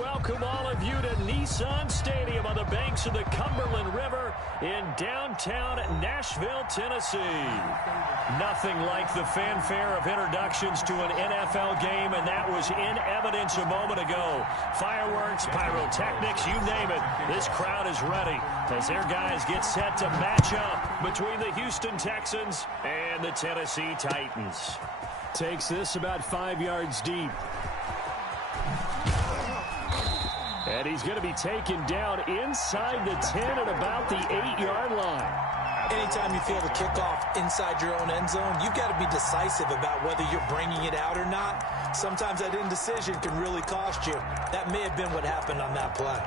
welcome all of you to Nissan Stadium on the banks of the Cumberland River in downtown Nashville, Tennessee. Nothing like the fanfare of introductions to an NFL game, and that was in evidence a moment ago. Fireworks, pyrotechnics, you name it. This crowd is ready as their guys get set to match up between the Houston Texans and the Tennessee Titans. Takes this about 5 yards deep. And he's going to be taken down inside the 10 at about the 8-yard line. Anytime you feel the kickoff inside your own end zone, you've got to be decisive about whether you're bringing it out or not. Sometimes that indecision can really cost you. That may have been what happened on that play.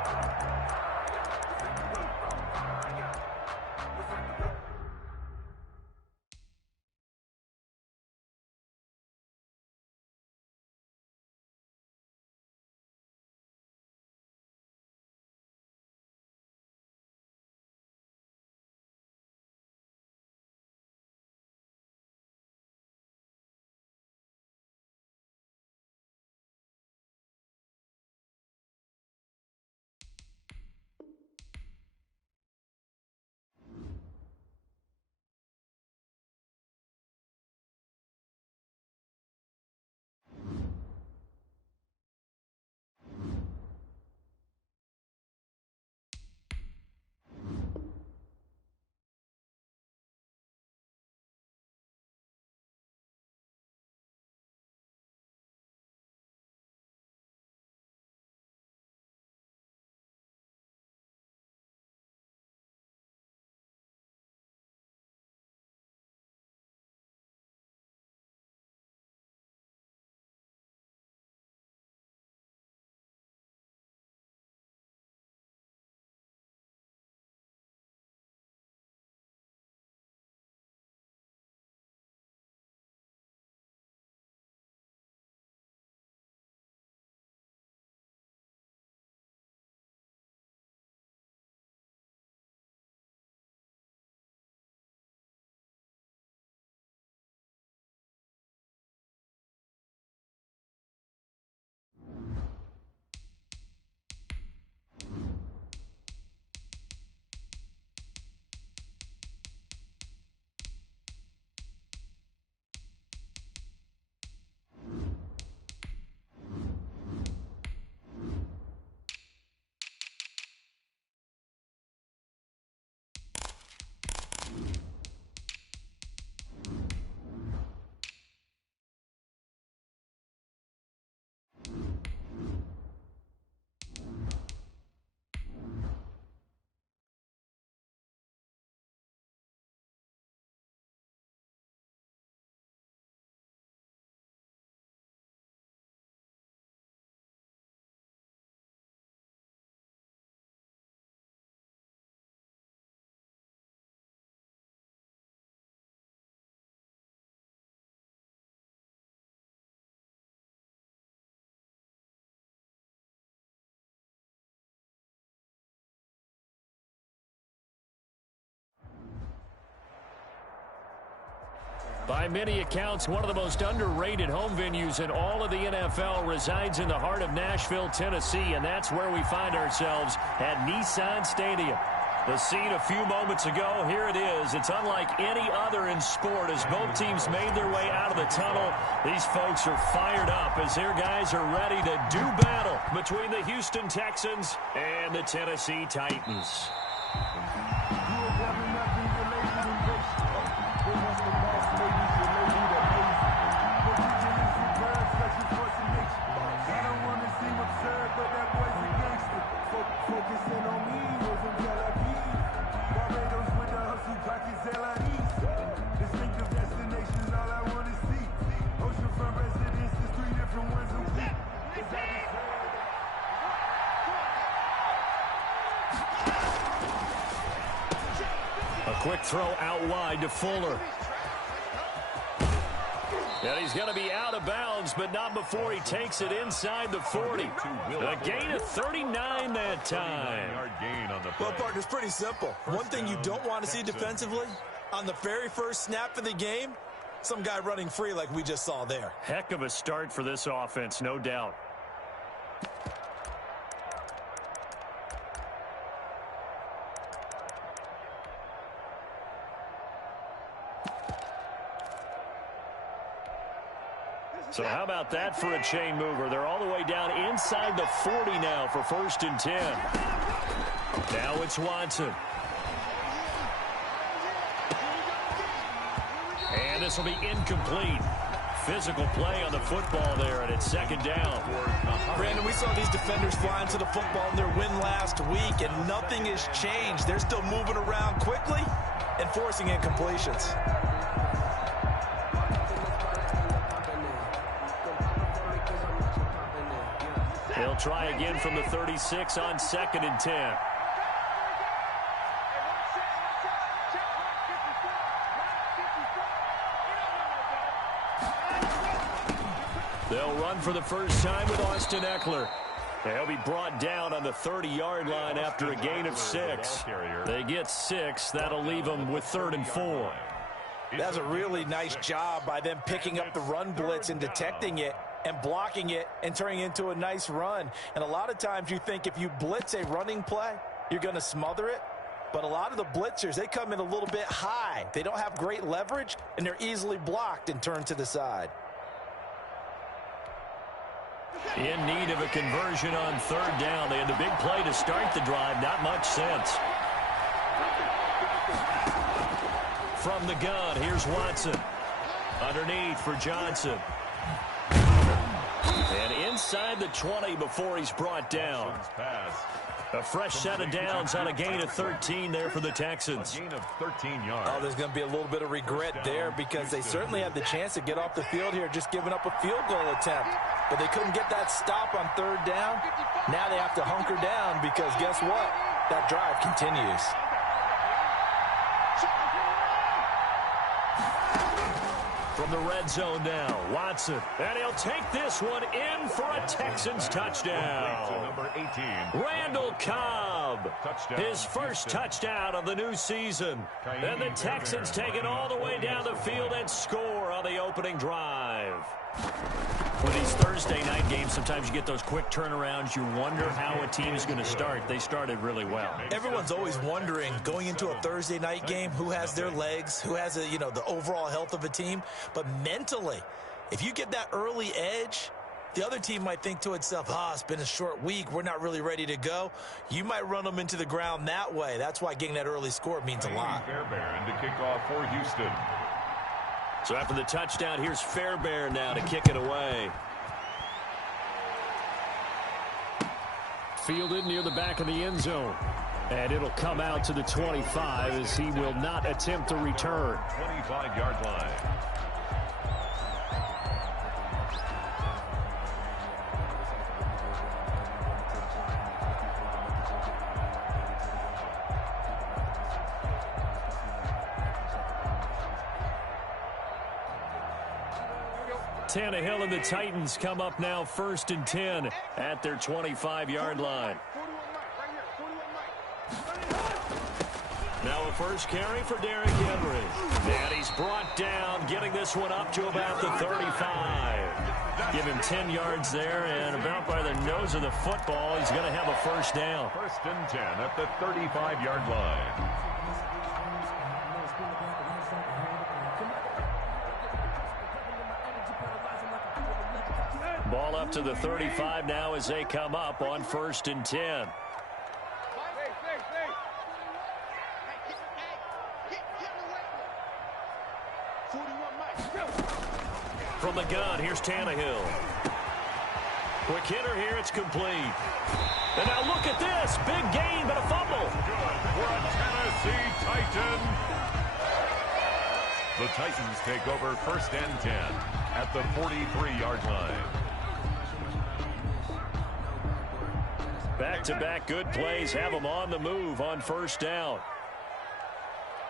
By many accounts, one of the most underrated home venues in all of the NFL resides in the heart of Nashville, Tennessee, and that's where we find ourselves at Nissan Stadium. The scene a few moments ago, here it is. It's unlike any other in sport as both teams made their way out of the tunnel. These folks are fired up as their guys are ready to do battle between the Houston Texans and the Tennessee Titans. Quick throw out wide to Fuller. And he's going to be out of bounds, but not before he takes it inside the 40. A gain of 39 that time. Well, partner, it's pretty simple. One thing you don't want to see defensively, on the very first snap of the game, some guy running free like we just saw there. Heck of a start for this offense, no doubt. So how about that for a chain mover? They're all the way down inside the 40 now for 1st and 10. Now it's Watson. And this will be incomplete. Physical play on the football there, and it's 2nd down. Brandon, we saw these defenders flying to the football in their win last week, and nothing has changed. They're still moving around quickly and forcing incompletions. He'll try again from the 36 on 2nd and 10. They'll run for the first time with Austin Eckler. He'll be brought down on the 30-yard line after a gain of 6. They get 6. That'll leave them with 3rd and 4. That's a really nice job by them picking up the run blitz and detecting it and blocking it and turning it into a nice run. And a lot of times you think if you blitz a running play, you're going to smother it. But a lot of the blitzers, they come in a little bit high. They don't have great leverage, and they're easily blocked and turned to the side. In need of a conversion on 3rd down. They had the big play to start the drive. Not much sense. From the gun, here's Watson. Underneath for Johnson. And inside the 20 before he's brought down. A fresh set of downs on a gain of 13 there for the Texans. Gain of 13 yards. Oh, there's going to be a little bit of regret there because they certainly had the chance to get off the field here just giving up a field goal attempt. But they couldn't get that stop on 3rd down. Now they have to hunker down because guess what? That drive continues. From the red zone now, Watson. And he'll take this one in for a Texans touchdown. Number 18. Randall Cobb. His first touchdown of the new season. And the Texans take it all the way down the field and score on the opening drive. With these Thursday night games, sometimes you get those quick turnarounds. You wonder how a team is going to start. They started really well. Everyone's always wondering, going into a Thursday night game, who has their legs, who has the overall health of a team. But mentally, if you get that early edge, the other team might think to itself, it's been a short week. We're not really ready to go. You might run them into the ground that way. That's why getting that early score means a lot. Fairbairn to kick off for Houston. So after the touchdown, here's Fairbairn now to kick it away. Fielded near the back of the end zone. And it'll come out to the 25 as he will not attempt to return. 25-yard line. Tannehill and the Titans come up now 1st and 10 at their 25-yard line. Now a first carry for Derrick Henry. And he's brought down, getting this one up to about the 35. Give him 10 yards there, and about by the nose of the football, he's going to have a first down. 1st and 10 at the 35-yard line. Ball up to the 35 now as they come up on 1st and 10. From the gun, here's Tannehill. Quick hitter here, it's complete. And now look at this. Big gain, but a fumble. Good for a Tennessee Titan. The Titans take over 1st and 10 at the 43-yard line. Back-to-back good plays have them on the move on 1st down.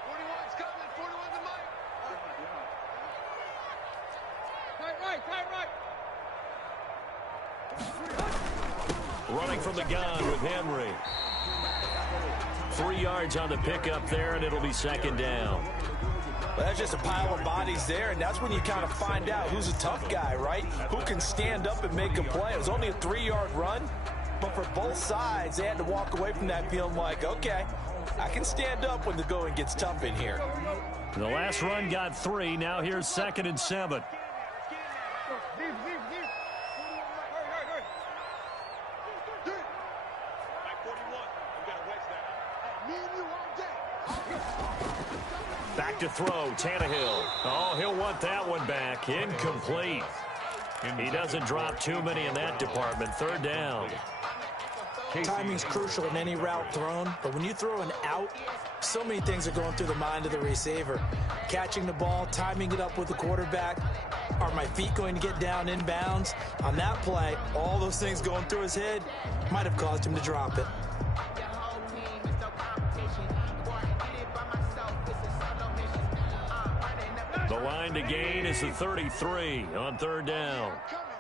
41's coming. 41's the mic. Tight right. Running from the gun with Henry. 3 yards on the pickup there, and it'll be 2nd down. Well, that's just a pile of bodies there, and that's when you kind of find out who's a tough guy, right? Who can stand up and make a play. It was only a 3-yard run, but for both sides, they had to walk away from that feeling like, okay, I can stand up when the going gets tough in here. The last run got 3. Now here's 2nd and 7. Leave. Hurry. Mike 41. You got to wedge that. Me and you all day. Back to throw, Tannehill. Oh, he'll want that one back. Incomplete. He doesn't drop too many in that department. Third down. Timing's crucial in any route thrown, but when you throw an out, so many things are going through the mind of the receiver. Catching the ball, timing it up with the quarterback. Are my feet going to get down in bounds? On that play, all those things going through his head might have caused him to drop it. The line to gain is the 33 on third down. I'm coming.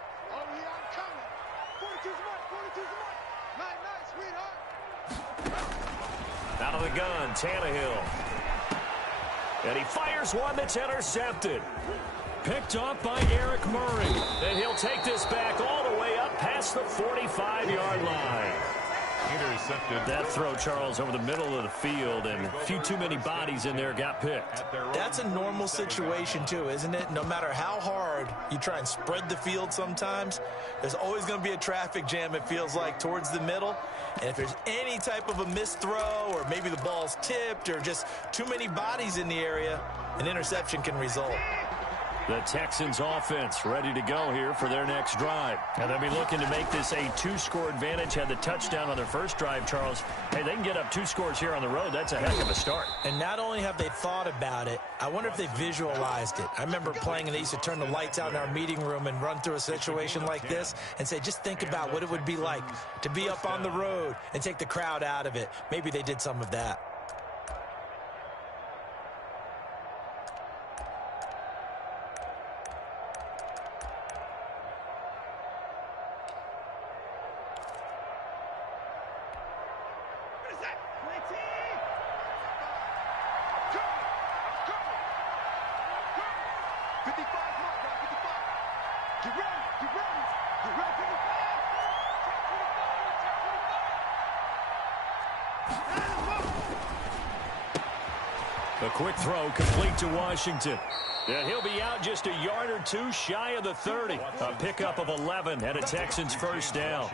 42's mine. Nice, sweetheart. Out of the gun, Tannehill. And he fires one that's intercepted. Picked off by Eric Murray. And he'll take this back all the way up past the 45-yard line. Intercepted. That throw, Charles, over the middle of the field, and a few too many bodies in there got picked. That's a normal situation, too, isn't it? No matter how hard you try and spread the field sometimes, there's always going to be a traffic jam, it feels like, towards the middle. And if there's any type of a missed throw, or maybe the ball's tipped, or just too many bodies in the area, an interception can result. The Texans offense ready to go here for their next drive. And they'll be looking to make this a two-score advantage. Had the touchdown on their first drive, Charles. Hey, they can get up 2 scores here on the road. That's a heck of a start. And not only have they thought about it, I wonder if they visualized it. I remember playing and they used to turn the lights out in our meeting room and run through a situation like this and say, just think about what it would be like to be up on the road and take the crowd out of it. Maybe they did some of that. A quick throw complete to Washington. And he'll be out just a yard or two shy of the 30. A pickup of 11 and a Texans first down.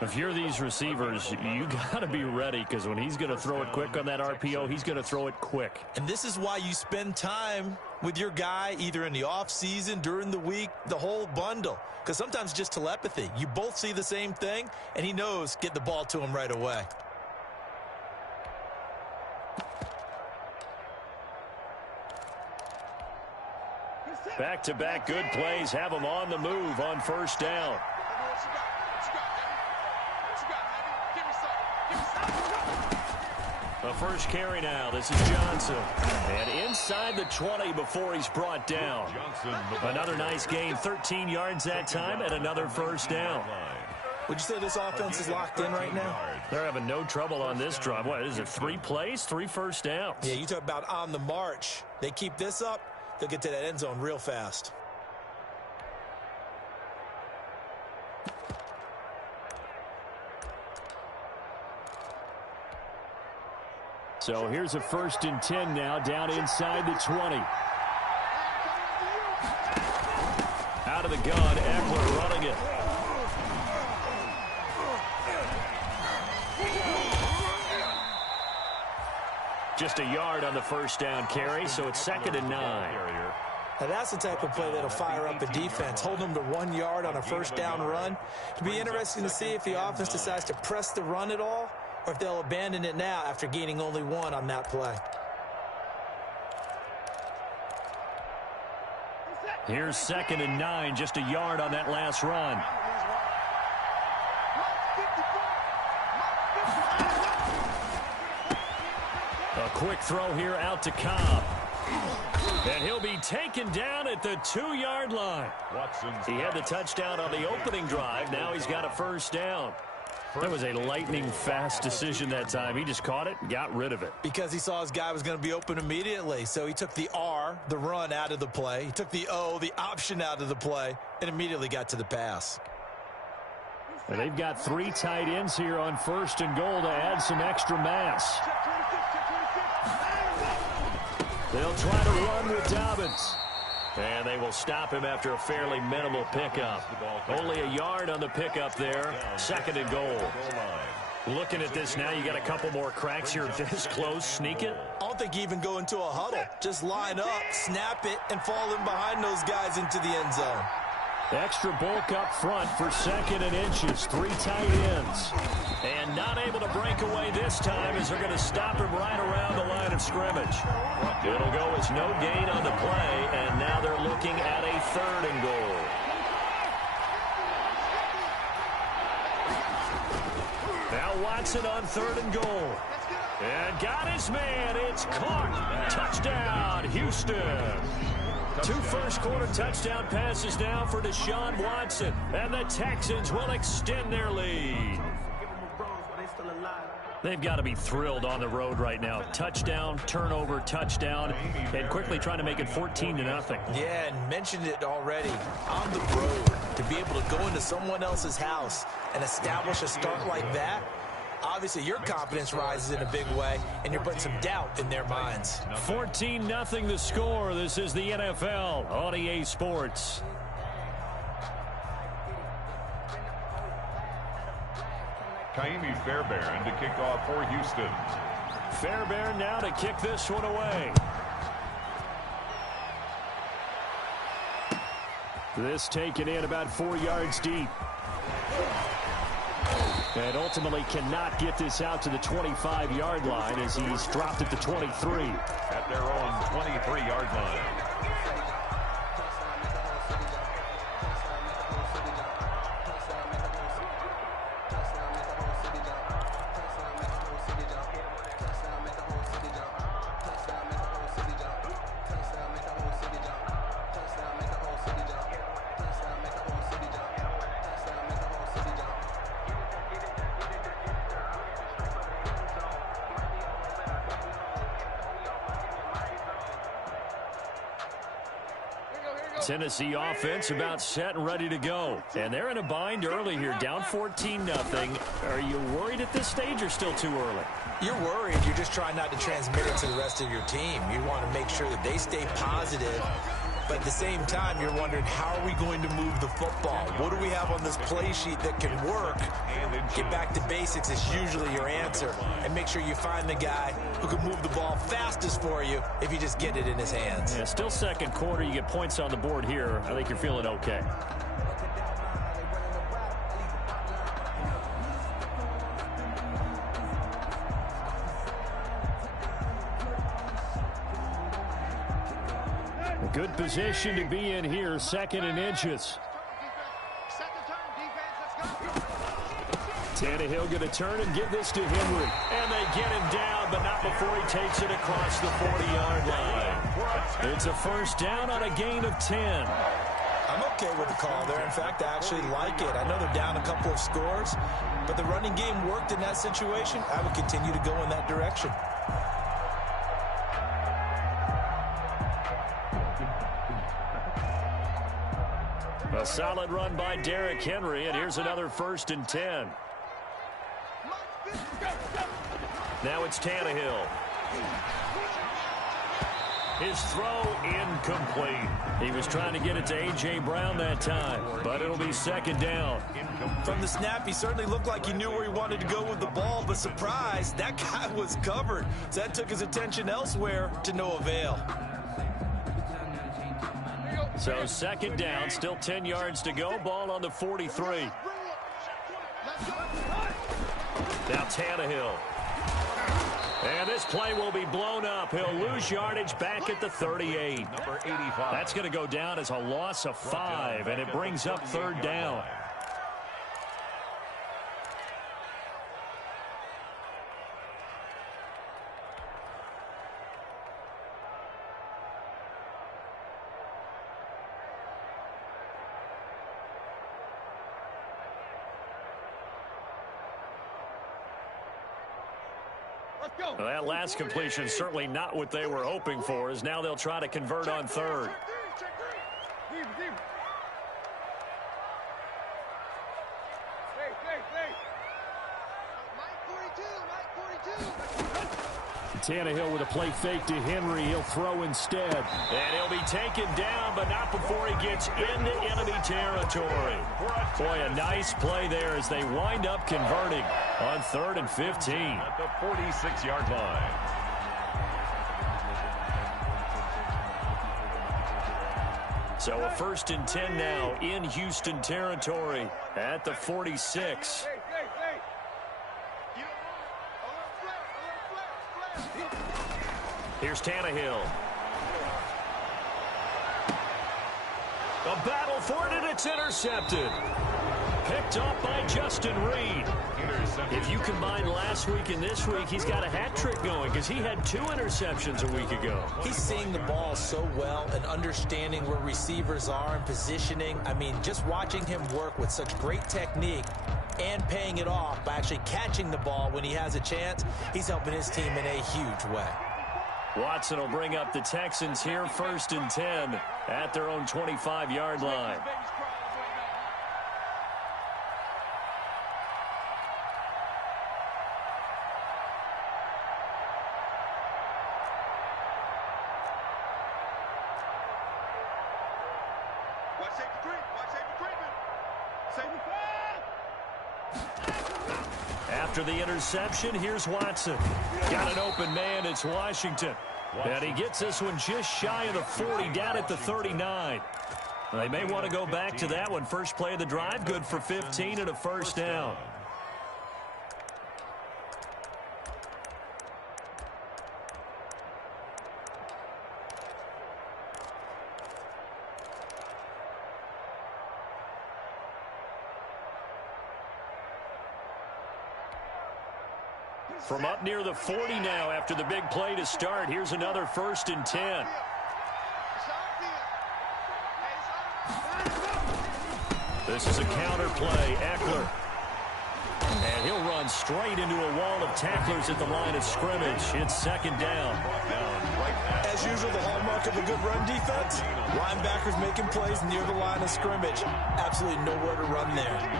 If you're these receivers, you got to be ready, because when he's going to throw it quick on that RPO, he's going to throw it quick. And this is why you spend time with your guy either in the offseason, during the week, the whole bundle. Because sometimes just telepathy. You both see the same thing, and he knows get the ball to him right away. Back-to-back good plays have him on the move on first down. The first carry now. This is Johnson. And inside the 20 before he's brought down. Another nice gain, 13 yards that time, and another first down. Would you say this offense is locked in right now? They're having no trouble on this drive. What is it, 3 plays, 3 first downs? Yeah, you talk about on the march. They keep this up, they'll get to that end zone real fast. So here's a 1st and 10 now, down inside the 20. Out of the gun, Eckler running it. Just a yard on the first down carry, so it's 2nd and 9. Now that's the type of play that'll fire up a defense. Hold them to 1 yard on a first down run. It'll be interesting to see if the offense decides to press the run at all, or if they'll abandon it now after gaining only 1 on that play. Here's 2nd and 9, just a yard on that last run. A quick throw here out to Cobb. And he'll be taken down at the 2-yard line. He had the touchdown on the opening drive. Now he's got a first down. That was a lightning-fast decision that time. He just caught it and got rid of it. Because he saw his guy was going to be open immediately. So he took the R, the run, out of the play. He took the O, the option, out of the play, and immediately got to the pass. And they've got 3 tight ends here on 1st and goal to add some extra mass. They'll try to run with Dobbins. And they will stop him after a fairly minimal pickup. Only a yard on the pickup there. 2nd and goal. Looking at this now, you got a couple more cracks here this close. Sneak it? I don't think you even go into a huddle. Just line up, snap it, and fall in behind those guys into the end zone. Extra bulk up front for 2nd and inches. 3 tight ends. And not able to break away this time as they're going to stop him right around the line of scrimmage. It'll go as no gain on the play, and now they're looking at a 3rd and goal. Now Watson on 3rd and goal. And got his man. It's caught. Touchdown, Houston. 2 first-quarter touchdown passes now for Deshaun Watson. And the Texans will extend their lead. They've got to be thrilled on the road right now. Touchdown, turnover, touchdown, and quickly trying to make it 14-0. Yeah, and mentioned it already. On the road, to be able to go into someone else's house and establish a start like that, obviously your confidence rises in a big way, and you're putting some doubt in their minds. 14-0 the score. This is the NFL on EA Sports. Kaimi Fairbairn to kick off for Houston. Fairbairn now to kick this one away. This taken in about 4 yards deep. And ultimately cannot get this out to the 25-yard line as he's dropped at the 23. At their own 23-yard line. Tennessee offense about set and ready to go. And they're in a bind early here, down 14-0. Are you worried at this stage or still too early? You're worried. You're just trying not to transmit it to the rest of your team. You want to make sure that they stay positive. But at the same time, you're wondering, how are we going to move the football? What do we have on this play sheet that can work? Get back to basics is usually your answer. And make sure you find the guy who can move the ball fastest for you if you just get it in his hands. Yeah, still 2nd quarter. You get points on the board here. I think you're feeling okay. Good position to be in here, 2nd and inches. Tannehill going to turn and give this to Henry. And they get him down, but not before he takes it across the 40-yard line. It's a 1st down on a gain of 10. I'm okay with the call there. In fact, I actually like it. I know they're down a couple of scores, but the running game worked in that situation. I would continue to go in that direction. A solid run by Derrick Henry, and here's another 1st and 10. Now it's Tannehill. His throw incomplete. He was trying to get it to A.J. Brown that time, but it'll be 2nd down. From the snap, he certainly looked like he knew where he wanted to go with the ball, but surprise, that guy was covered. So that took his attention elsewhere to no avail. So 2nd down, still 10 yards to go. Ball on the 43. Now Tannehill. And this play will be blown up. He'll lose yardage back at the 38. Number 85. That's going to go down as a loss of 5, and it brings up 3rd down. Well, that last completion certainly not what they were hoping for, as now they'll try to convert on 3rd. Tannehill with a play fake to Henry. He'll throw instead. And he'll be taken down, but not before he gets into enemy territory. Boy, a nice play there as they wind up converting on 3rd and 15. At the 46-yard line. So a 1st and 10 now in Houston territory at the 46. Here's Tannehill. A battle for it, and it's intercepted. Picked up by Justin Reed. If you combine last week and this week, he's got a hat trick going because he had 2 interceptions a week ago. He's seeing the ball so well and understanding where receivers are and positioning. I mean, just watching him work with such great technique and paying it off by actually catching the ball when he has a chance, he's helping his team in a huge way. Watson will bring up the Texans here 1st and 10 at their own 25-yard line. After the interception, here's Watson. Got an open man, it's Washington. And he gets this one just shy of the 40, down at the 39. They may want to go back to that one. First play of the drive, good for 15 and a first down. From up near the 40 now after the big play to start. Here's another 1st and 10. This is a counter play. Eckler. And he'll run straight into a wall of tacklers at the line of scrimmage. It's 2nd down. As usual, the hallmark of a good run defense, linebackers making plays near the line of scrimmage. Absolutely nowhere to run there.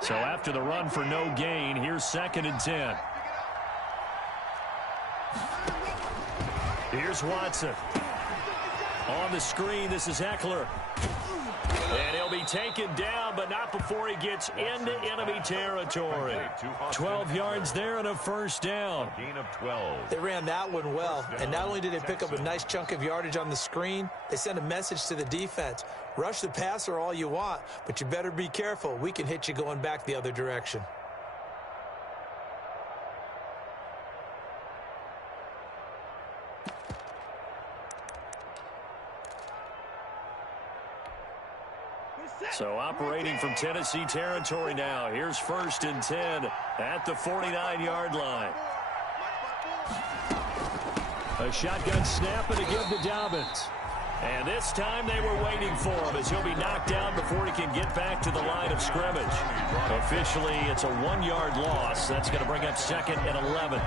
So after the run for no gain, here's 2nd and 10. Here's Watson. On the screen, this is Eckler. And he'll be taken down, but not before he gets into enemy territory. 12 yards there and a first down. Gain of 12. They ran that one well, and not only did they pick up a nice chunk of yardage on the screen, they sent a message to the defense. Rush the passer all you want, but you better be careful. We can hit you going back the other direction. So operating from Tennessee territory now. Here's 1st and 10 at the 49-yard line. A shotgun snap and a give to Dobbins. And this time they were waiting for him as he'll be knocked down before he can get back to the line of scrimmage. Officially, it's a 1-yard loss. That's going to bring up 2nd and 11.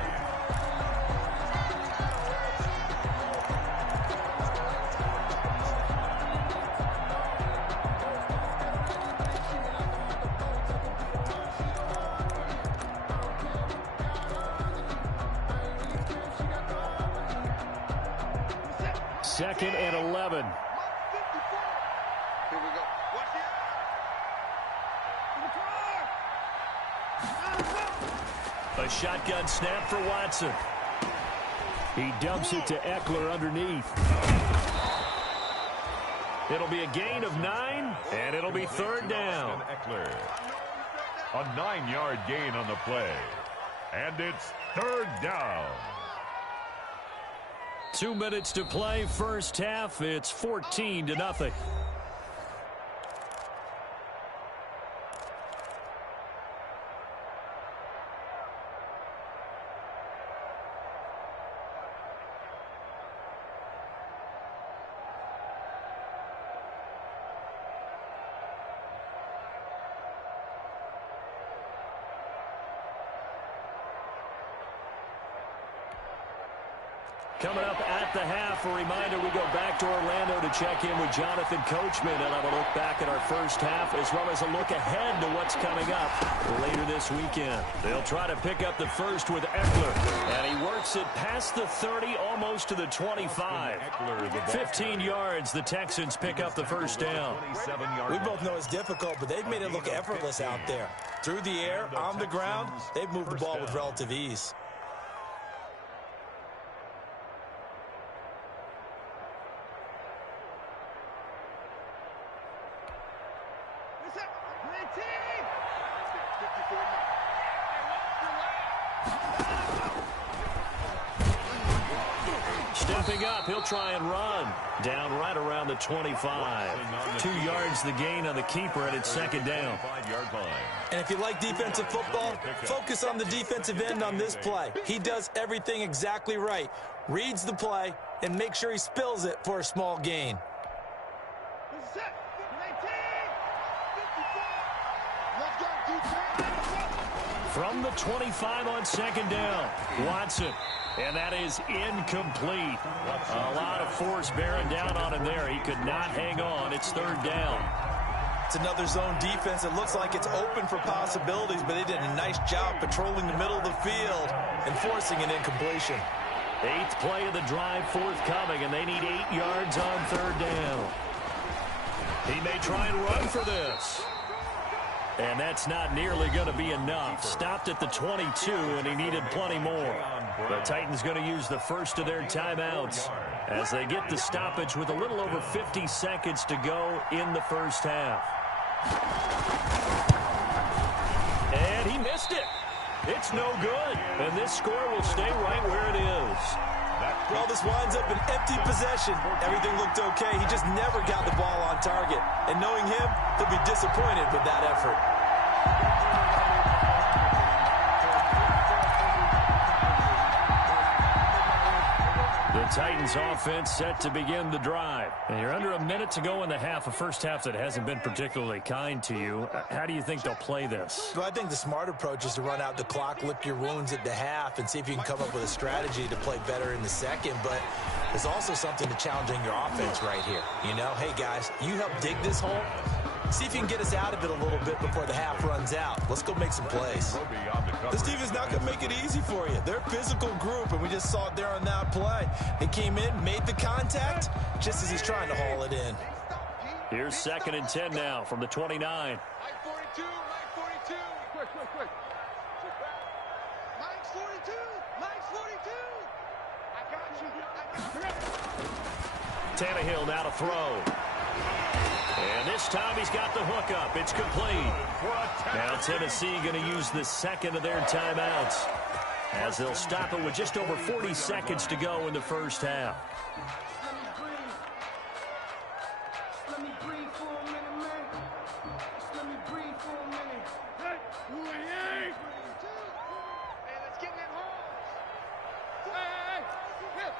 Second and 11. Here we go. Watch A shotgun snap for Watson. He dumps it to Eckler underneath. It'll be a gain of 9, and it'll be 3rd down. Eckler. A 9-yard gain on the play. And it's 3rd down. 2 minutes to play, first half. It's 14-0. Coming up at the half, a reminder, we go back to Orlando to check in with Jonathan Coachman and have a look back at our first half as well as a look ahead to what's coming up later this weekend. They'll try to pick up the first with Eckler, and he works it past the 30, almost to the 25. 15 yards, the Texans pick up the first down. We both know it's difficult, but they've made it look effortless out there. Through the air, on the ground, they've moved the ball with relative ease. Stepping up, he'll try and run. Down right around the 25. 2 yards the gain on the keeper, and it's second down. And if you like defensive football, focus on the defensive end on this play. He does everything exactly right. Reads the play and makes sure he spills it for a small gain. From the 25 on second down, Watson. And that is incomplete. A lot of force bearing down on him there. He could not hang on. It's third down. It's another zone defense. It looks like it's open for possibilities, but they did a nice job patrolling the middle of the field and forcing an incompletion. 8th play of the drive forthcoming, and they need 8 yards on third down. He may try and run for this. And that's not nearly going to be enough. Stopped at the 22, and he needed plenty more. The Titans going to use the first of their timeouts as they get the stoppage with a little over 50 seconds to go in the first half. And he missed it. It's no good. And this score will stay right where it is. Well, this winds up an empty possession. Everything looked okay. He just never got the ball on target. And knowing him, he'll be disappointed with that effort. The Titans offense set to begin the drive. And you're under a minute to go in the half, a first half that hasn't been particularly kind to you. How do you think they'll play this? Well, I think the smart approach is to run out the clock, lick your wounds at the half, and see if you can come up with a strategy to play better in the second. But there's also something to challenging your offense right here. You know, hey, guys, you help dig this hole. See if you can get us out of it a little bit before the half runs out. Let's go make some plays. This defense is not going to make it easy for you. They're a physical group, and we just saw it there on that play. They came in, made the contact, just as he's trying to haul it in. Here's 2nd and 10 now from the 29. Mike 42, Mike 42. Quick. Mike's 42, Mike's 42. I got you. Tannehill now to throw. And this time he's got the hook up. It's complete. Now Tennessee going to use the second of their timeouts as they'll stop it with just over 40 seconds to go in the first half. Let me breathe for a minute, man. Just let me breathe for a minute. Hey, let's get that home. Hey, hip.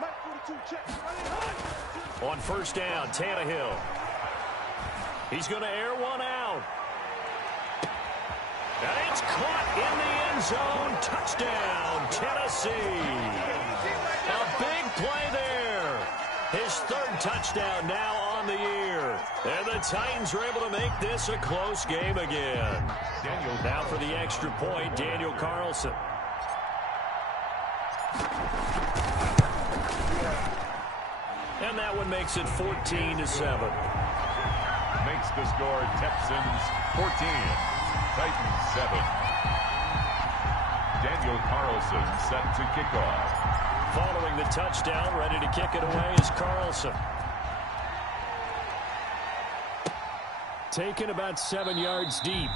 Mike 42, check. On first down, Tannehill. He's going to air one out. And it's caught in the end zone. Touchdown, Tennessee. A big play there. His 3rd touchdown now on the year. And the Titans are able to make this a close game again. Now for the extra point, Daniel Carlson. And that one makes it 14-7. Makes the score Texans 14, Titans 7. Daniel Carlson set to kick off. Following the touchdown, ready to kick it away is Carlson. Taken about 7 yards deep.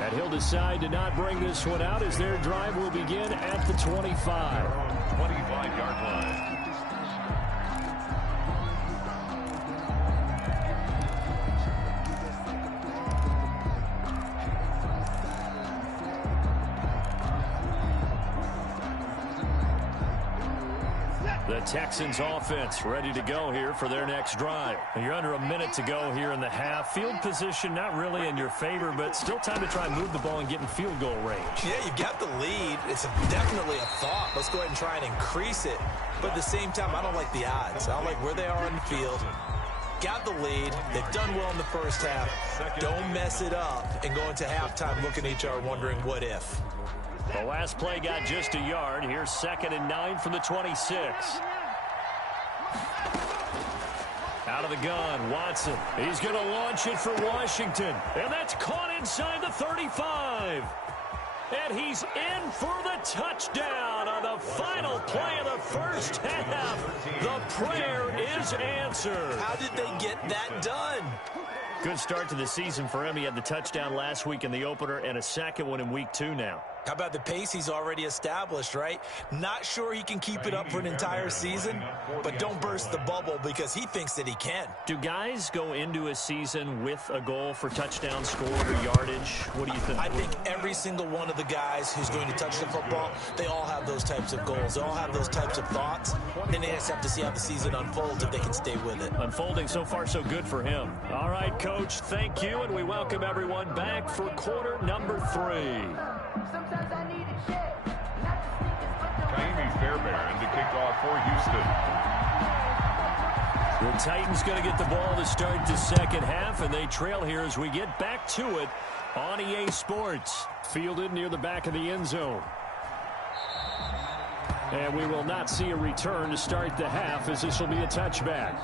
And he'll decide to not bring this one out as their drive will begin at the 25. 25-yard line. The Texans offense ready to go here for their next drive. You're under a minute to go here in the half. Field position not really in your favor, but still time to try and move the ball and get in field goal range. Yeah, you got the lead. It's definitely a thought. Let's go ahead and try and increase it. But at the same time, I don't like the odds. I don't like where they are on the field. Got the lead. They've done well in the first half. Don't mess it up and go into halftime looking at each other wondering what if. The last play got just a yard. Here's 2nd and 9 from the 26. Out of the gun, Watson. He's going to launch it for Washington. And that's caught inside the 35. And he's in for the touchdown on the final play of the first half. The prayer is answered. How did they get that done? Good start to the season for him. He had the touchdown last week in the opener and a second one in week 2 now. How about the pace he's already established, right? Not sure he can keep it up for an entire season, but don't burst the bubble because he thinks that he can. Do guys go into a season with a goal for touchdown scored or yardage? What do you think? I think every single one of the guys who's going to touch the football, they all have those types of goals. They all have those types of thoughts. Then they just have to see how the season unfolds if they can stay with it. Unfolding so far so good for him. All right, Coach, thank you, and we welcome everyone back for quarter number 3. Fairbairn to kick off for Houston. The Titans going to get the ball to start the second half, and they trail here as we get back to it on EA Sports. Fielded near the back of the end zone. And we will not see a return to start the half as this will be a touchback.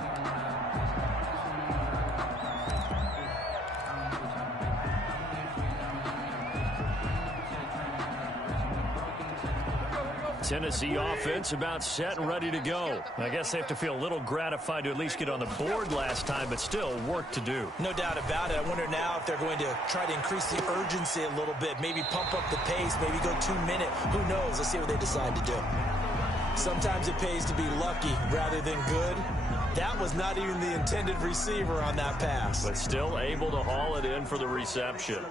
Tennessee offense about set and ready to go. I guess they have to feel a little gratified to at least get on the board last time, but still work to do. No doubt about it. I wonder now if they're going to try to increase the urgency a little bit, maybe pump up the pace, maybe go 2 minute. Who knows? Let's see what they decide to do. Sometimes it pays to be lucky rather than good. That was not even the intended receiver on that pass. But still able to haul it in for the reception.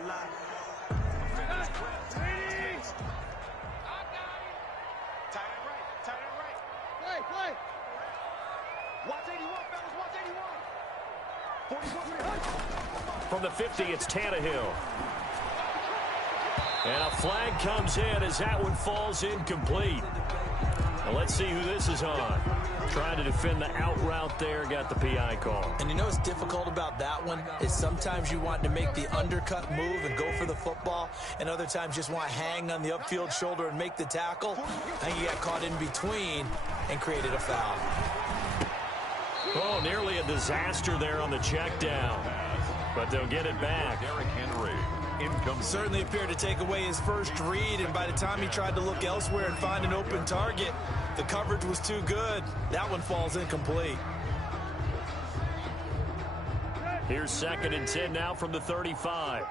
From the 50, it's Tannehill. And a flag comes in as that one falls incomplete. Now let's see who this is on. Trying to defend the out route there, got the PI call. And you know what's difficult about that one is sometimes you want to make the undercut move and go for the football, and other times just want to hang on the upfield shoulder and make the tackle. I think he got caught in between and created a foul. Oh, nearly a disaster there on the check down. But they'll get it back. Derrick Henry. Certainly appeared to take away his first read, and by the time he tried to look elsewhere and find an open target, the coverage was too good. That one falls incomplete. Here's 2nd and 10 now from the 35.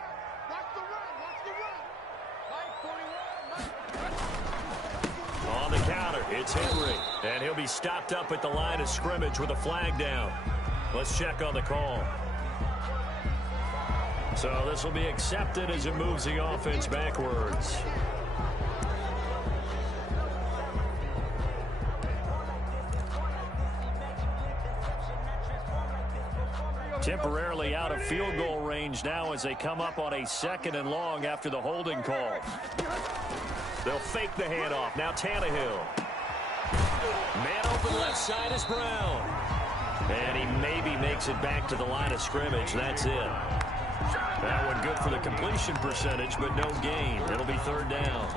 On the counter, it's Henry. And he'll be stopped up at the line of scrimmage with a flag down. Let's check on the call. So this will be accepted as it moves the offense backwards. Temporarily out of field goal range now as they come up on a 2nd and long after the holding call. They'll fake the handoff. Now Tannehill. Man open left side is Brown. And he maybe makes it back to the line of scrimmage. That's it. That one good for the completion percentage, but no gain. It'll be 3rd down.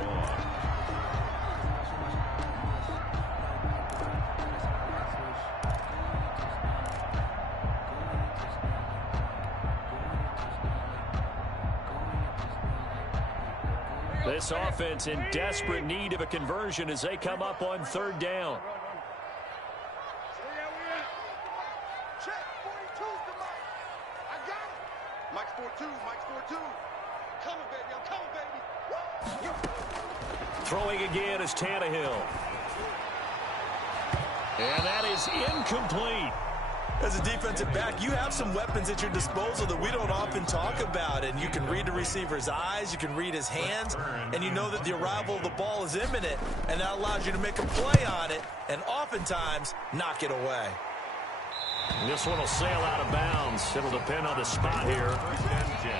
This offense in desperate need of a conversion as they come up on 3rd down. Throwing again is Tannehill. And that is incomplete. As a defensive back, you have some weapons at your disposal that we don't often talk about. And you can read the receiver's eyes, you can read his hands, and you know that the arrival of the ball is imminent, and that allows you to make a play on it and oftentimes knock it away. This one will sail out of bounds. It'll depend on the spot here.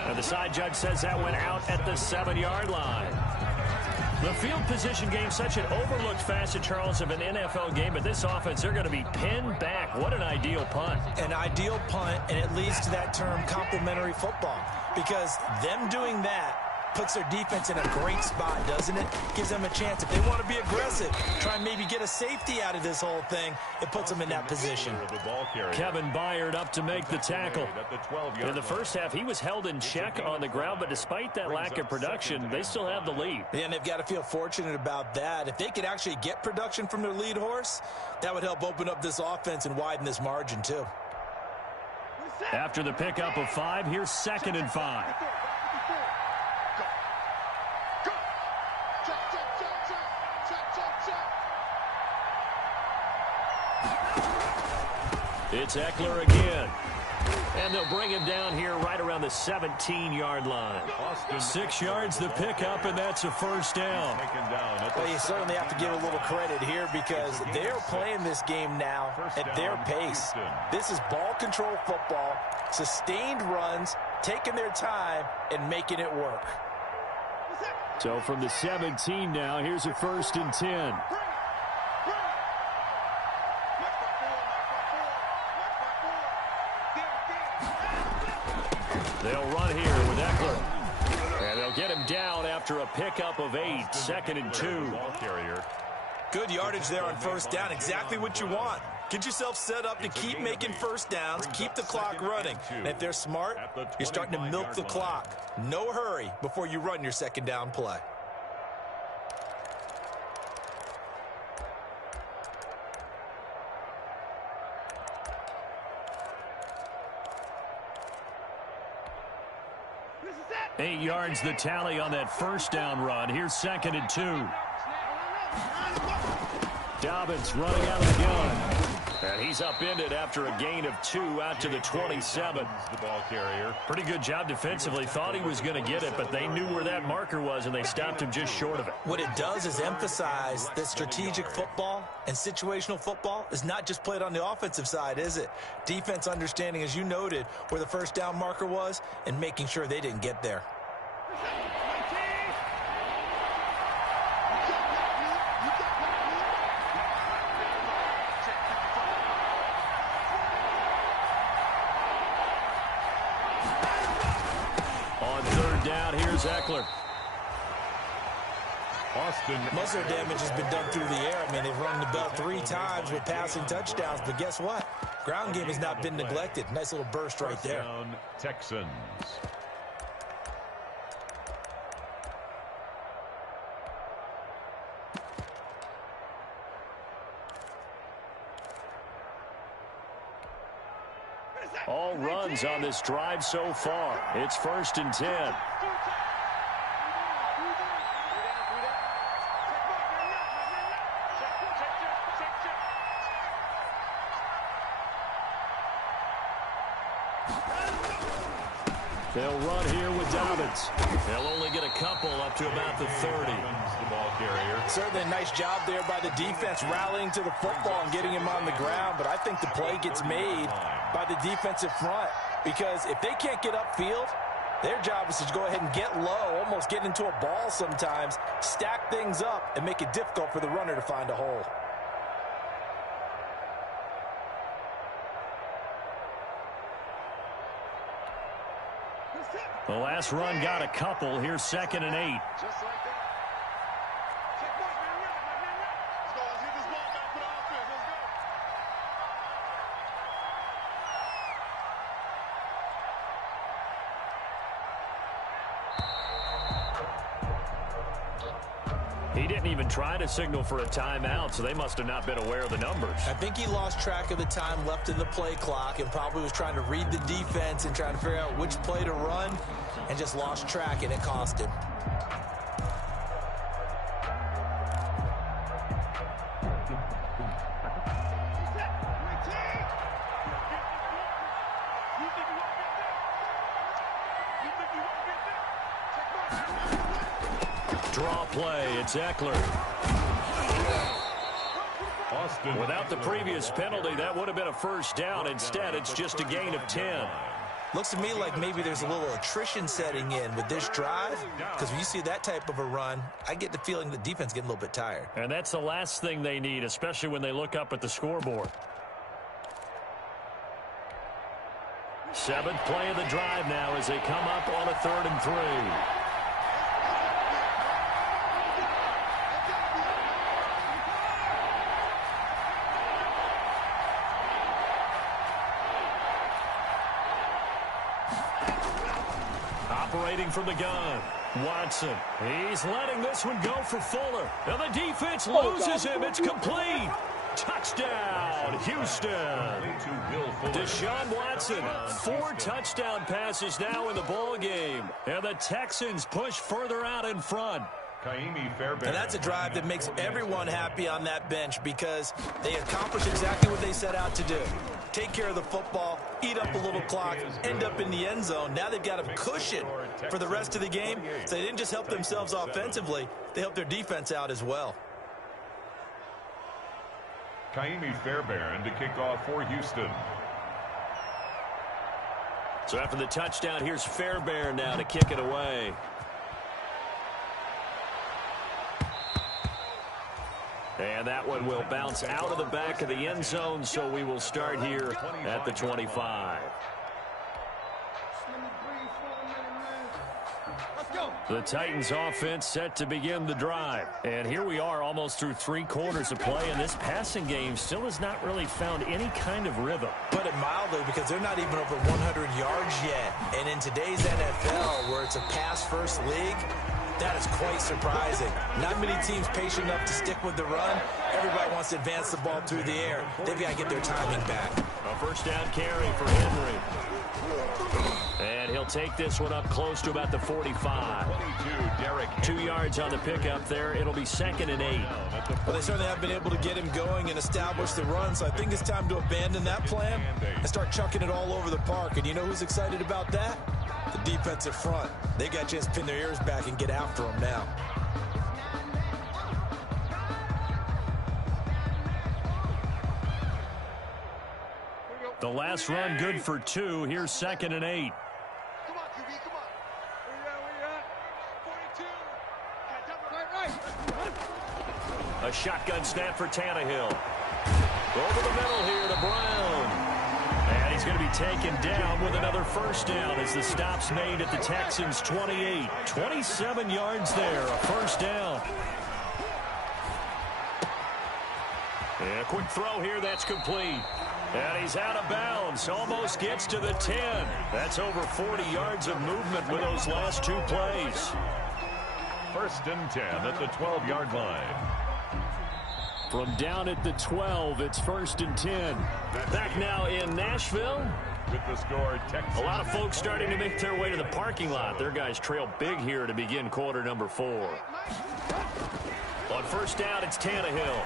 And the side judge says that went out at the 7-yard line. The field position game, such an overlooked facet, Charles, of an NFL game. But this offense, they're going to be pinned back. What an ideal punt. An ideal punt, and it leads to that term complementary football. Because them doing that puts their defense in a great spot, doesn't it? Gives them a chance. If they want to be aggressive, try and maybe get a safety out of this whole thing, it puts them in that position. Kevin Byard up to make the tackle. In the first half, he was held in check on the ground, but despite that lack of production, they still have the lead. And they've got to feel fortunate about that. If they could actually get production from their lead horse, that would help open up this offense and widen this margin too. After the pickup of 5, here's 2nd and 5. It's Eckler again. And they'll bring him down here right around the 17-yard line. 6 yards the pickup, and that's a first down. Well, you certainly have to give a little credit here because they're playing this game now at their pace. This is ball control football, sustained runs, taking their time, and making it work. So from the 17 now, here's a 1st and 10. They'll run here with Eckler. And they'll get him down after a pickup of 8, 2nd and 2. Good yardage there on first down. Exactly what you want. Get yourself set up to keep making first downs, keep the clock running. And if they're smart, you're starting to milk the clock. No hurry before you run your 2nd down play. Eight yards the tally on that first down run. Here's 2nd and 2. Dobbins running out of the gun. And he's upended after a gain of 2 out to the 27. The ball carrier. Pretty good job defensively. Thought he was going to get it, but they knew where that marker was, and they stopped him just short of it. What it does is emphasize that strategic football and situational football is not just played on the offensive side, is it? Defense understanding, as you noted, where the first down marker was and making sure they didn't get there. On 3rd down, here's Eckler. Most of their damage has been done through the air. I mean, they've rung the bell 3 times with passing touchdowns, but guess what? Ground game has not been neglected. Nice little burst right there. Texans. All runs on this drive so far. It's 1st and 10. They'll run here with Dobbins. They'll only get a couple up to about the 30. The ball carrier. Certainly a nice job there by the defense rallying to the football and getting him on the ground, but I think the play gets made by the defensive front because if they can't get upfield, their job is to go ahead and get low, almost get into a ball sometimes, stack things up, and make it difficult for the runner to find a hole. The last run got a couple. Here's 2nd and 8. Just like that. Checkpoint, man. Let's go. Let's get this ball back for the offense. Let's He didn't even try to signal for a timeout, so they must have not been aware of the numbers. I think he lost track of the time left in the play clock and probably was trying to read the defense and trying to figure out which play to run and just lost track, and it cost him. draw play. It's Eckler. Without the previous penalty, that would have been a first down. Instead, it's just a gain of 10. Looks to me like maybe there's a little attrition setting in with this drive, because when you see that type of a run, I get the feeling the defense getting a little bit tired. And that's the last thing they need, especially when they look up at the scoreboard. 7th play of the drive now as they come up on a 3rd and 3. Operating from the gun, Watson. He's letting this one go for Fuller. And the defense loses him. It's complete. Touchdown, Houston. Deshaun Watson, 4 touchdown passes now in the ball game. And the Texans push further out in front. And that's a drive that makes everyone happy on that bench because they accomplish exactly what they set out to do. Take care of the football, eat up a little clock, end up in the end zone. Now they've got a cushion for the rest of the game. So they didn't just help themselves offensively, they helped their defense out as well. Kaimi Fairbairn to kick off for Houston. So after the touchdown, here's Fairbairn now to kick it away. And that one will bounce out of the back of the end zone, so we will start here at the 25. The Titans offense set to begin the drive. And here we are almost through 3 quarters of play, and this passing game still has not really found any kind of rhythm. Put it mildly, because they're not even over 100 yards yet. And in today's NFL, where it's a pass-first league, that is quite surprising. Not many teams patient enough to stick with the run. Everybody wants to advance the ball through the air. They've got to get their timing back. A first down carry for Henry. And he'll take this one up close to about the 45. 2 yards on the pickup there. It'll be 2nd and 8. Well, they certainly have been able to get him going and establish the run, so I think it's time to abandon that plan and start chucking it all over the park. And you know who's excited about that? The defensive front. They got a chance to pin their ears back and get after him now. The last run good for 2. Here's 2nd and 8. Come on, QB, come on. Where you at? 42. Right. A shotgun snap for Tannehill. Over the middle here to Brown. And he's going to be taken down with another first down as the stop's made at the Texans' 28. 27 yards there, a first down. And a quick throw here, that's complete. And he's out of bounds, almost gets to the 10. That's over 40 yards of movement with those last 2 plays. 1st and 10 at the 12-yard line. From down at the 12, it's 1st and 10. Back now in Nashville. With the score, Texans. A lot of folks starting to make their way to the parking lot. Their guys trail big here to begin quarter number 4. On first down, it's Tannehill.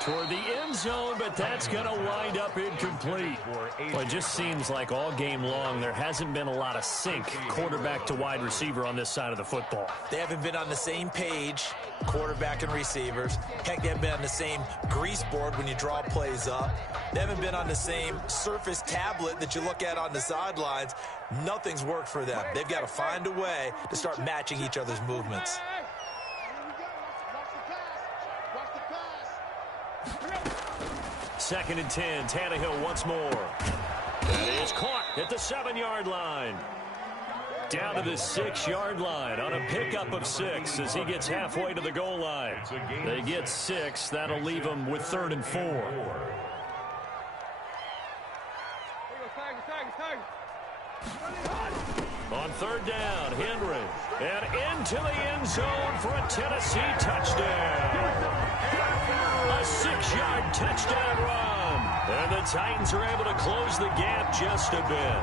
Toward the end zone, but that's going to wind up incomplete. Well, it just seems like all game long there hasn't been a lot of sync quarterback to wide receiver on this side of the football. They haven't been on the same page, quarterback and receivers. Heck, they haven't been on the same grease board when you draw plays up. They haven't been on the same surface tablet that you look at on the sidelines. Nothing's worked for them. They've got to find a way to start matching each other's movements. 2nd and 10, Tannehill once more. That is caught at the 7-yard line. Down to the 6-yard line on a pickup of 6 as he gets halfway to the goal line. They get 6. That'll leave them with 3rd and 4. On 3rd down, Henry. And into the end zone for a Tennessee touchdown. A 6-yard touchdown run. And the Titans are able to close the gap just a bit.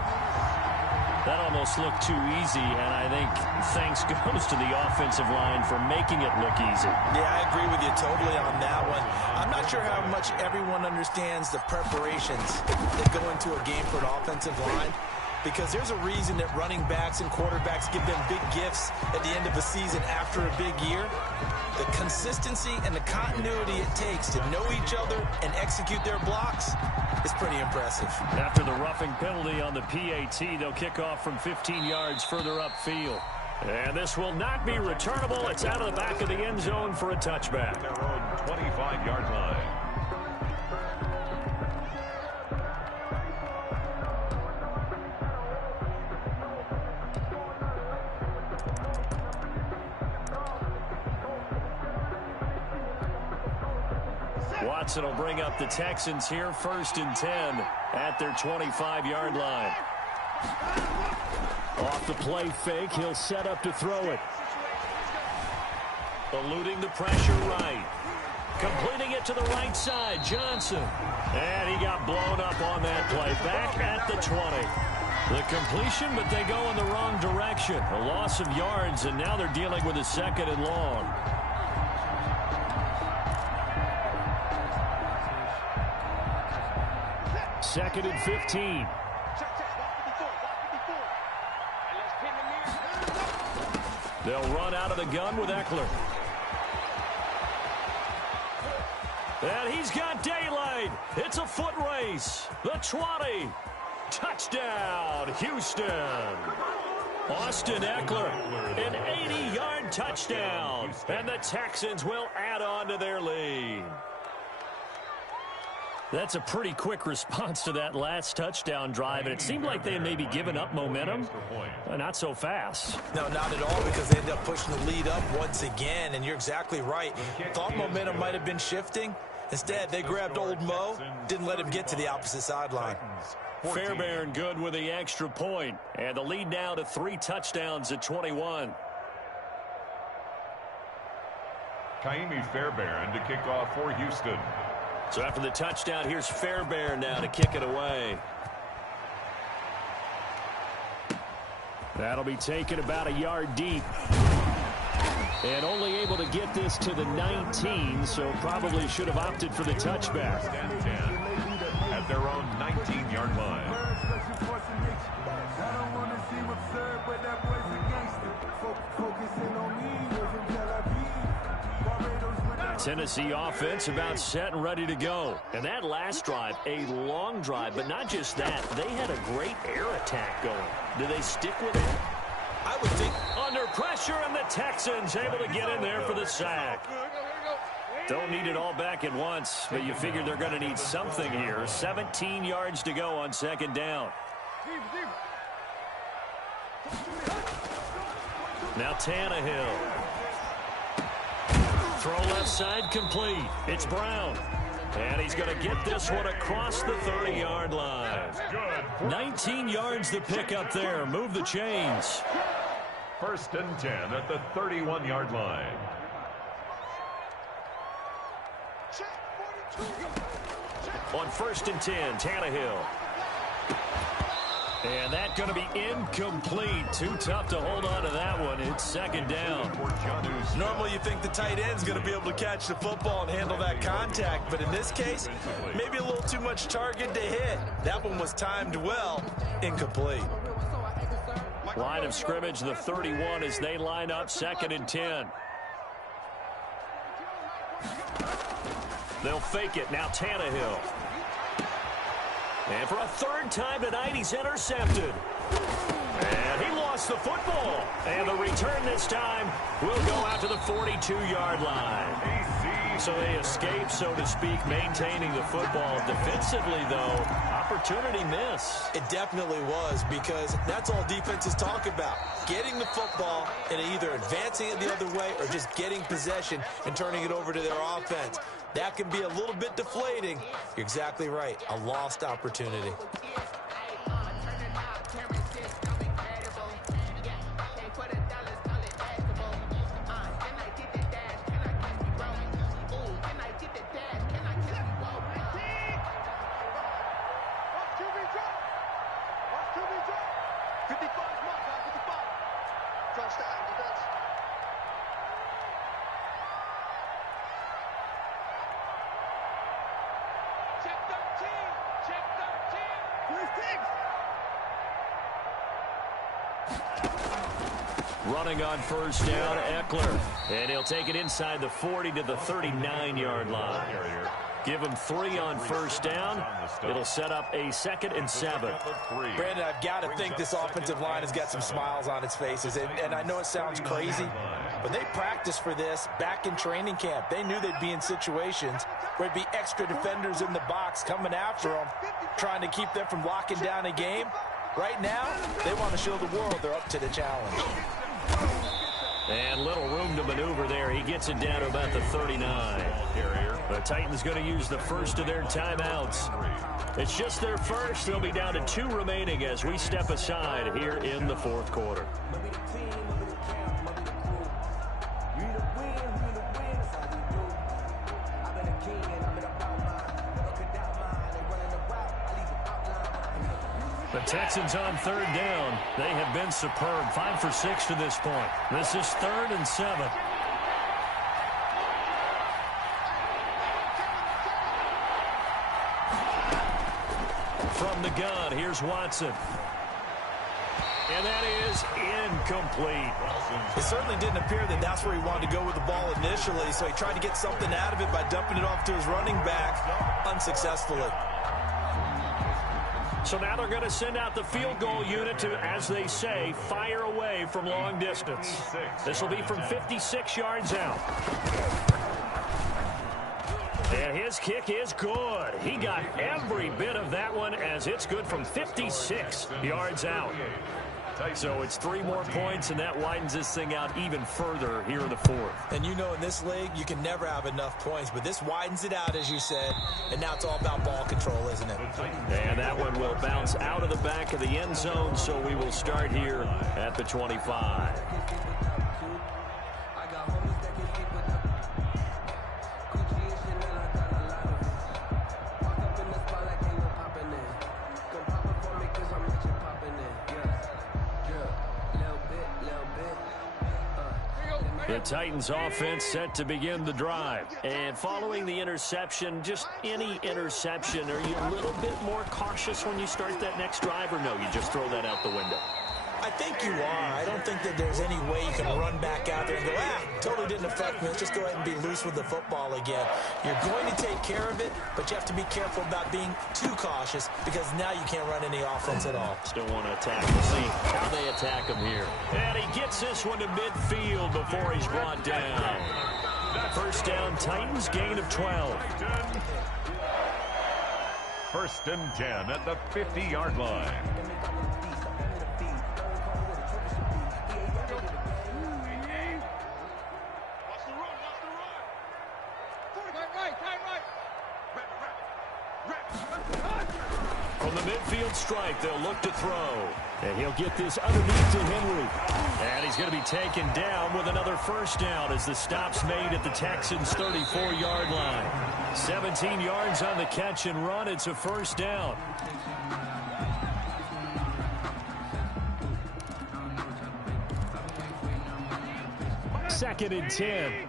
That almost looked too easy, and I think thanks goes to the offensive line for making it look easy. Yeah, I agree with you totally on that one. I'm not sure how much everyone understands the preparations that go into a game for an offensive line. because there's a reason that running backs and quarterbacks give them big gifts at the end of a season after a big year. The consistency and the continuity it takes to know each other and execute their blocks is pretty impressive. After the roughing penalty on the PAT, they'll kick off from 15 yards further upfield. And this will not be returnable. It's out of the back of the end zone for a touchback. Their own 25-yard line. Watson will bring up the Texans here, 1st and 10 at their 25-yard line. Off the play fake, he'll set up to throw it. Eluding the pressure right. Completing it to the right side, Johnson. And he got blown up on that play. Back at the 20. The completion, but they go in the wrong direction. A loss of yards, and now they're dealing with a 2nd and long. Second and 15. They'll run out of the gun with Eckler. And he's got daylight. It's a foot race. The 20. Touchdown, Houston. Austin Eckler, an 80-yard touchdown. And the Texans will add on to their lead. That's a pretty quick response to that last touchdown drive, and it seemed like they had maybe given up momentum. Not so fast. No, not at all, because they ended up pushing the lead up once again, and you're exactly right. Thought momentum might have been shifting. Instead, they grabbed old Mo, didn't let him get to the opposite sideline. Fairbairn good with the extra point, and the lead now to 3 touchdowns at 21. Kaimi Fairbairn to kick off for Houston. So after the touchdown, here's Fairbairn now to kick it away. That'll be taken about a yard deep. And only able to get this to the 19, so probably should have opted for the touchback. 10 at their own 19-yard line. Tennessee offense about set and ready to go. And that last drive, a long drive, but not just that. They had a great air attack going. Do they stick with it? I would think. Under pressure, and the Texans able to get in there for the sack. Don't need it all back at once, but you figure they're going to need something here. 17 yards to go on 2nd down. Now Tannehill. Throw left side complete. It's Brown. And he's going to get this one across the 30-yard line. 19 yards to pick up there. Move the chains. 1st and 10 at the 31-yard line. On 1st and 10, Tannehill. And that's going to be incomplete. Too tough to hold on to that one. It's 2nd down. Normally you think the tight end's going to be able to catch the football and handle that contact, but in this case, maybe a little too much target to hit. That one was timed well. Incomplete. Line of scrimmage, the 31 as they line up 2nd and 10. They'll fake it. Now Tannehill. And for a 3rd time tonight, he's intercepted. And he lost the football. And the return this time will go out to the 42-yard line. So they escape, so to speak, maintaining the football. Defensively, though, opportunity miss. It definitely was, because that's all defenses talk about. Getting the football and either advancing it the other way or just getting possession and turning it over to their offense. That can be a little bit deflating. You're exactly right. A lost opportunity. Running on first down, Eckler. And he'll take it inside the 40 to the 39-yard line. Give him 3 on first down. It'll set up a 2nd and 7. Brandon, I've got to think this offensive line has got some smiles on its faces. And I know it sounds crazy, but they practiced for this back in training camp. They knew they'd be in situations where there'd be extra defenders in the box coming after them, trying to keep them from locking down a game. Right now, they want to show the world they're up to the challenge. And little room to maneuver there. He gets it down to about the 39. The Titans going to use the first of their timeouts. It's just their first. They'll be down to 2 remaining as we step aside here in the 4th quarter. The Texans on 3rd down. They have been superb. 5 for 6 to this point. This is 3rd and 7. From the gun, here's Watson. And that is incomplete. It certainly didn't appear that that's where he wanted to go with the ball initially, so he tried to get something out of it by dumping it off to his running back unsuccessfully. So now they're going to send out the field goal unit to, as they say, fire away from long distance. This will be from 56 yards out. And his kick is good. He got every bit of that one as it's good from 56 yards out. So it's 3 more points, and that widens this thing out even further here in the 4th. And you know in this league, you can never have enough points, but this widens it out, as you said, and now it's all about ball control, isn't it? And that one will bounce out of the back of the end zone, so we will start here at the 25. The Titans offense set to begin the drive. And following the interception, just any interception, are you a little bit more cautious when you start that next drive, or no, you just throw that out the window? I think you are. I don't think that there's any way you can run back out there and go, totally didn't affect me. Let's just go ahead and be loose with the football again. You're going to take care of it, but you have to be careful about being too cautious because now you can't run any offense at all. Still want to attack. We'll see how they attack him here. And he gets this one to midfield before he's brought down. First down, Titans, gain of 12. 1st and 10 at the 50-yard line. From the midfield strike, they'll look to throw. And he'll get this underneath to Henry. And he's going to be taken down with another first down as the stop's made at the Texans' 34-yard line. 17 yards on the catch and run. It's a first down. Second and 10.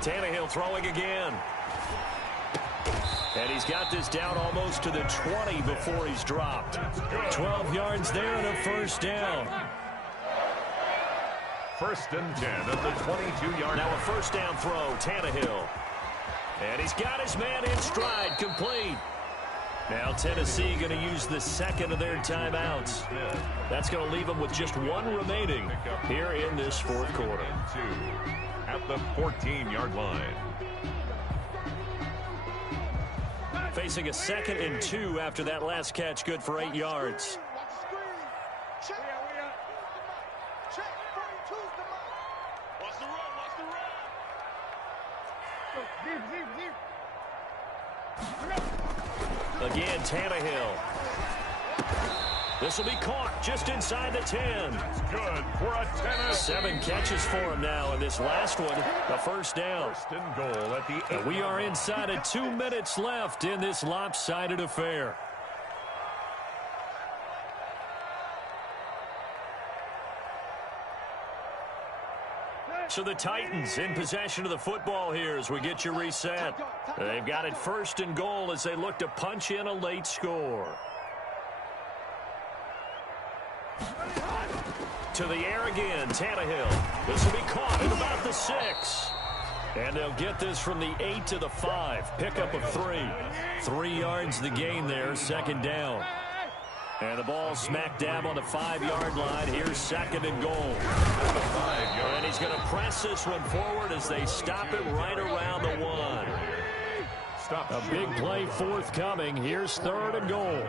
Tannehill throwing again. And he's got this down almost to the 20 before he's dropped. 12 yards there and a first down. 1st and 10 at the 22-yard line. Now a first down throw, Tannehill. And he's got his man in stride, complete. Now Tennessee going to use the second of their timeouts. That's going to leave them with just 1 remaining here in this 4th quarter. At the 14-yard line. Facing a 2nd and 2 after that last catch, good for 8 yards. Again, Tannehill. This will be caught just inside the 10. That's good for a 10. 7 catches for him now, and this last one, a first down. First and goal at the And we are inside of 2 minutes left in this lopsided affair. So the Titans in possession of the football here as we get you reset. They've got it first and goal as they look to punch in a late score. To the air again, Tannehill. This will be caught at about the 6. And they'll get this from the 8 to the 5. Pickup of 3. 3 yards the gain there, second down. And the ball smack dab on the 5-yard line. Here's second and goal. And he's going to press this one forward as they stop it right around the 1. A big play forthcoming. Here's third and goal.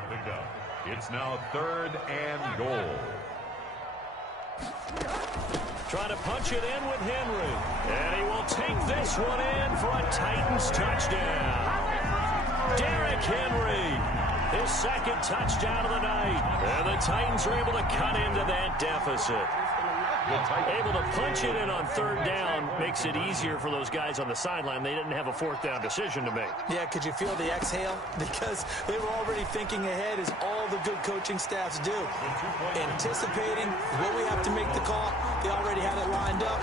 It's now third and goal. Trying to punch it in with Henry. And he will take this one in for a Titans touchdown. Derrick Henry. His second touchdown of the night. And the Titans are able to cut into that deficit. Able to punch it in on third down makes it easier for those guys on the sideline. They didn't have a fourth down decision to make. Yeah, could you feel the exhale? Because they were already thinking ahead, as all the good coaching staffs do. Anticipating what we have to make the call. They already had it lined up.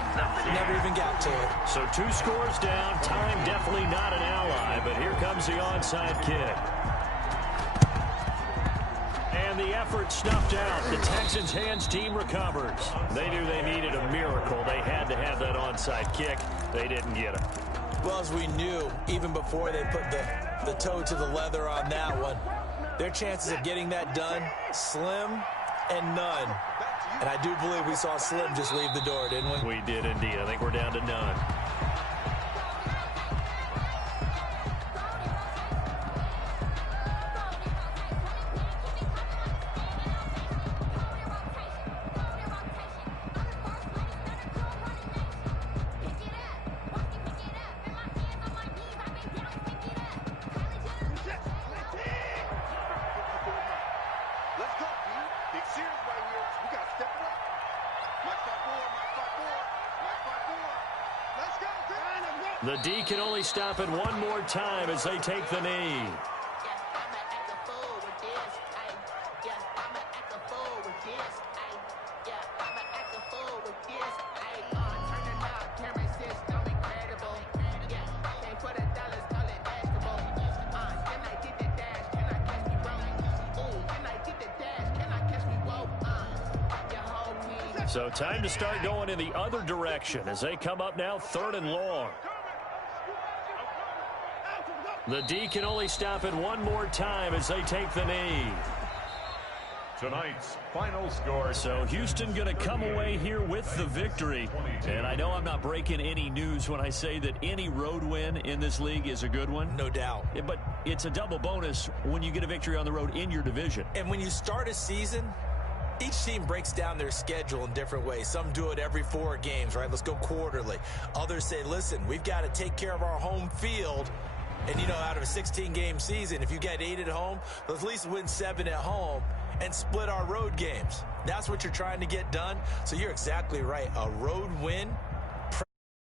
Never even got to it. So 2 scores down. Time definitely not an ally, but here comes the onside kick. And the effort snuffed out. The Texans' hands team recovers. They knew they needed a miracle. They had to have that onside kick. They didn't get it. Well, as we knew, even before they put the toe to the leather on that one, their chances of getting that done, slim and none. And I do believe we saw Slim just leave the door, didn't we? We did indeed. I think we're down to none. The D can only stop it one more time as they take the knee. So time to start going in the other direction as they come up now third and long. The D can only stop it one more time as they take the knee. Tonight's final score. So Houston going to come away here with the victory. And I know I'm not breaking any news when I say that any road win in this league is a good one. No doubt. Yeah, but it's a double bonus when you get a victory on the road in your division. And when you start a season, each team breaks down their schedule in different ways. Some do it every 4 games, right? Let's go quarterly. Others say, listen, we've got to take care of our home field. And, you know, out of a 16-game season, if you get 8 at home, let's at least win 7 at home and split our road games. That's what you're trying to get done. So you're exactly right. A road win